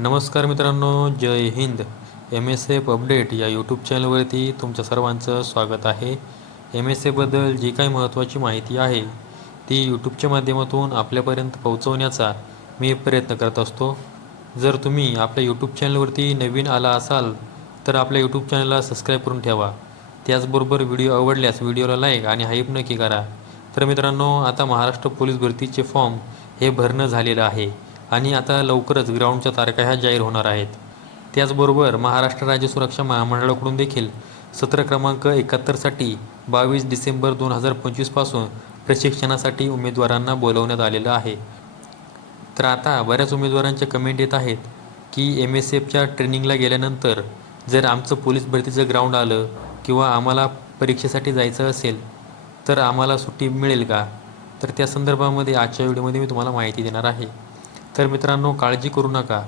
नमस्कार मित्रांनो जय हिंद. एम एस एफ अपडेट या यूट्यूब चॅनलवरती तुमच्या सर्वांचं स्वागत आहे. एम एस एफबद्दल जी काही महत्त्वाची माहिती आहे ती यूट्यूबच्या माध्यमातून आपल्यापर्यंत पोहोचवण्याचा मी प्रयत्न करत असतो. जर तुम्ही आपल्या यूट्यूब चॅनलवरती नवीन आला असाल तर आपल्या यूट्यूब चॅनलला सबस्क्राईब करून ठेवा. त्याचबरोबर व्हिडिओ आवडल्यास व्हिडिओला लाईक आणि हाईप नक्की करा. तर मित्रांनो आता महाराष्ट्र पोलीस भरतीचे फॉर्म हे भरणं झालेलं आहे. आणि आता लवकरच ग्राउंडच्या तारखा ह्या जाहीर होणार आहेत. त्याचबरोबर महाराष्ट्र राज्य सुरक्षा महामंडळाकडून देखील सत्र क्रमांक एकाहत्तरसाठी बावीस डिसेंबर दोन हजार पंचवीसपासून प्रशिक्षणासाठी उमेदवारांना बोलवण्यात आलेलं आहे. तर आता बऱ्याच उमेदवारांच्या कमेंट येत आहेत की एम एस एफच्या ट्रेनिंगला गेल्यानंतर जर आमचं पोलीस भरतीचं ग्राउंड आलं किंवा आम्हाला परीक्षेसाठी जायचं असेल तर आम्हाला सुट्टी मिळेल का? तर त्या संदर्भामध्ये आजच्या व्हिडिओमध्ये मी तुम्हाला माहिती देणार आहे. तर मित्रांनो काळजी करू नका.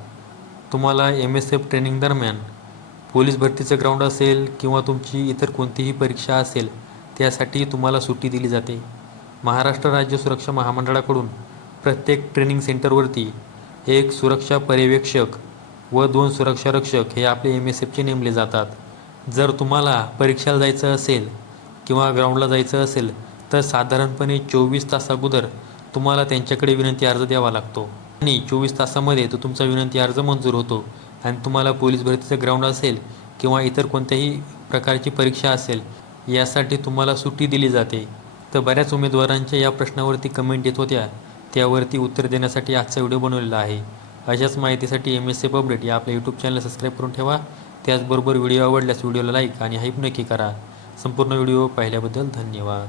तुम्हाला एम एस एफ ट्रेनिंग दरम्यान पोलीस भरतीचं ग्राउंड असेल किंवा तुमची इतर कोणतीही परीक्षा असेल त्यासाठी तुम्हाला सुट्टी दिली जाते. महाराष्ट्र राज्य सुरक्षा महामंडळाकडून प्रत्येक ट्रेनिंग सेंटरवरती एक सुरक्षा पर्यवेक्षक व दोन सुरक्षारक्षक हे आपले एम एस एफचे नेमले जातात. जर तुम्हाला परीक्षेला जायचं असेल किंवा ग्राउंडला जायचं असेल तर साधारणपणे चोवीस तास अगोदर तुम्हाला त्यांच्याकडे विनंती अर्ज द्यावा लागतो. आणि चोवीस तासामध्ये तो तुमचा विनंती अर्ज मंजूर होतो. आणि तुम्हाला पोलीस भरतीचं ग्राउंड असेल किंवा इतर कोणत्याही प्रकारची परीक्षा असेल यासाठी तुम्हाला सुट्टी दिली जाते. तर बऱ्याच उमेदवारांच्या या प्रश्नावरती कमेंट येत होत्या. त्यावरती उत्तर देण्यासाठी आजचा व्हिडिओ बनवलेला आहे. अशाच माहितीसाठी एम एस एफ अपडेट या आपल्या यूट्यूब चॅनल सबस्क्राईब करून ठेवा. त्याचबरोबर व्हिडिओ आवडल्यास व्हिडिओला लाईक आणि हाईप नक्की करा. संपूर्ण व्हिडिओ पाहिल्याबद्दल धन्यवाद.